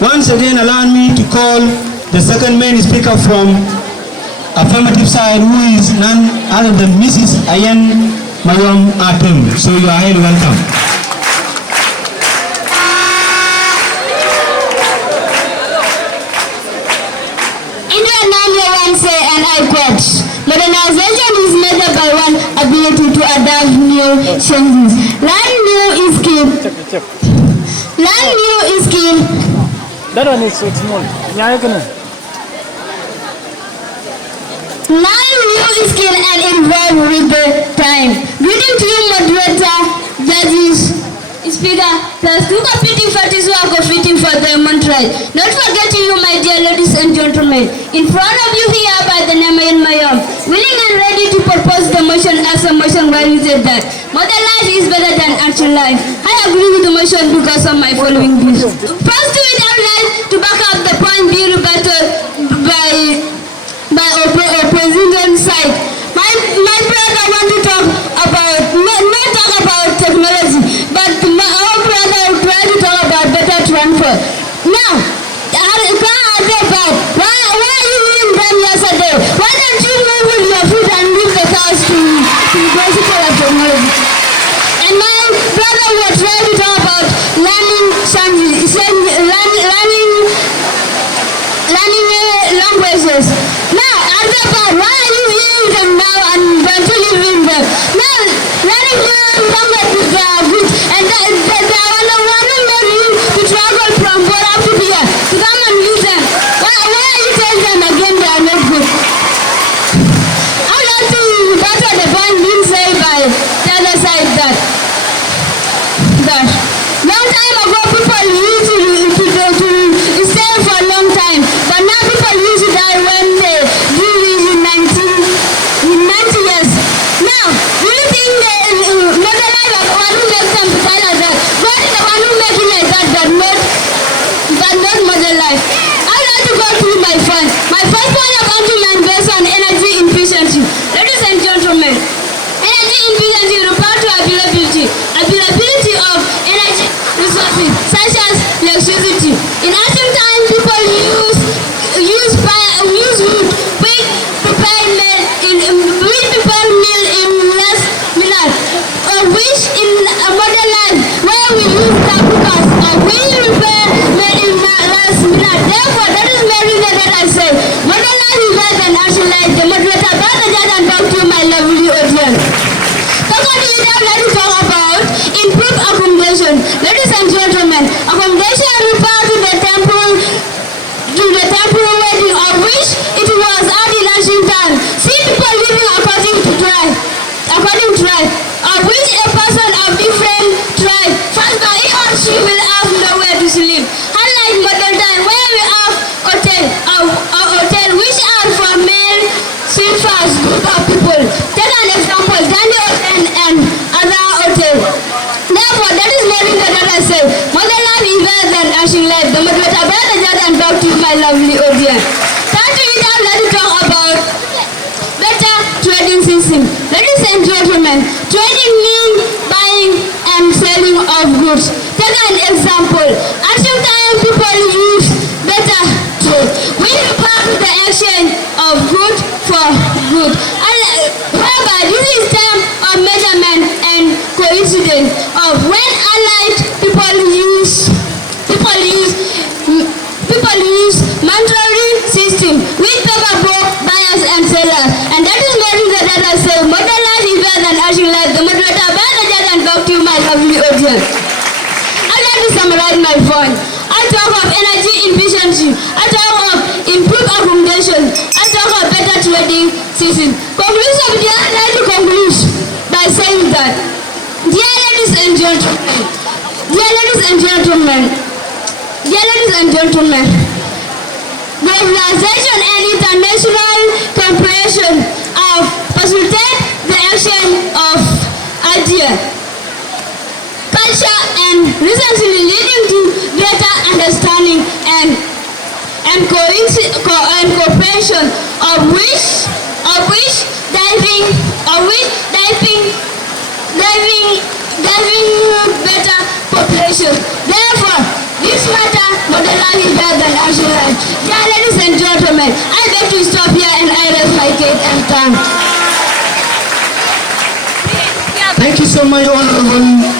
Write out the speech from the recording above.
Once again, allow me to call the second main speaker from affirmative side, who is none other than Mrs. Ayen Mayom Atem. So you are highly welcome. And I quote, modernization is measured by one ability to adapt new changes. Learn new skill. Learn new skill. That one is so small. Learn new skill and evolve with the time. Greeting to you, moderator, judges, speaker, plus two competing parties who are competing for the mantra. Not forgetting you, my dear ladies and gentlemen, in front of you here by the name Ayen Mayom, willing and ready to propose the motion as a motion while you said that mother life is better than actual life. I agree with the motion because of my following views. First to it out life to back up the point being rebutted by opposition side. My brother want to talk about, not talk about technology, but our brother will try to talk about better transfer. Now, why are you doing them yesterday? Why don't you move with your foot and leave the cows to the principle of technology? And my brother will try to talk about learning languages. Now, why are you hearing them now and eventually reading them? Now, learning languages are good, and they are one who made you to travel from Bora to here to come and use them. Why are you telling them again they are not good? I would like to battle the point being said by the other side that long time ago people used to stay for a long time, but now people used to die when they do in 90 years. Now, do you think the mother life of one who makes them to die like that? God is the one who makes it like that, but not mother life. I would like to go through my point. My first point of argument based on energy efficiency. Ladies and gentlemen, energy efficiency refers to availability of energy resources such as electricity. In ancient times, people use wood, which prepared meal in less minutes, which in a modern life where we use pupils, we prepare meal in less minutes. Therefore, that is very good that I say. Modern life is better than ancient life. The moderator, better than talk to my lovely audience. Secondly, I would like to talk about improved accommodation. Ladies and gentlemen, accommodation refers to the temporary wedding of which it was at the ancient time. See people living according to tribe, of which a person of different tribe, first by he or she will have nowhere to sleep. Unlike modern time where we have hotel which are for male sleepers, group of people. Take an example, Dandy Hotel and other hotels. Therefore, that is very good that I say. Mother life is better than ancient life. The moderator better judge and talk to my lovely audience. Thirdly, I would like to talk about better trading system. Ladies and gentlemen, trading means buying and selling of goods. Take an example. Ancient time people use better trade. We refer to the exchange of good for good. However, this is term of measurement and coincidence of when allied people use monetary system with paper both buyers and sellers, and that is very good that I say modern life is better than ancient life. The moderator better than and talk to you, my lovely audience. I'd like to summarize my point. I talk of energy efficiency. I talk of improved accommodation. I talk of better trading system. Conclusion, I'd like to conclude by saying that, dear ladies and gentlemen, globalization and international cooperation have facilitated the exchange of ideas, culture, and recently leading to greater understanding and cooperation of which diving better population. Therefore, this matter modernization ladies and gentlemen, I beg to stop here and I rest my case and thank. Thank you so much, Honorable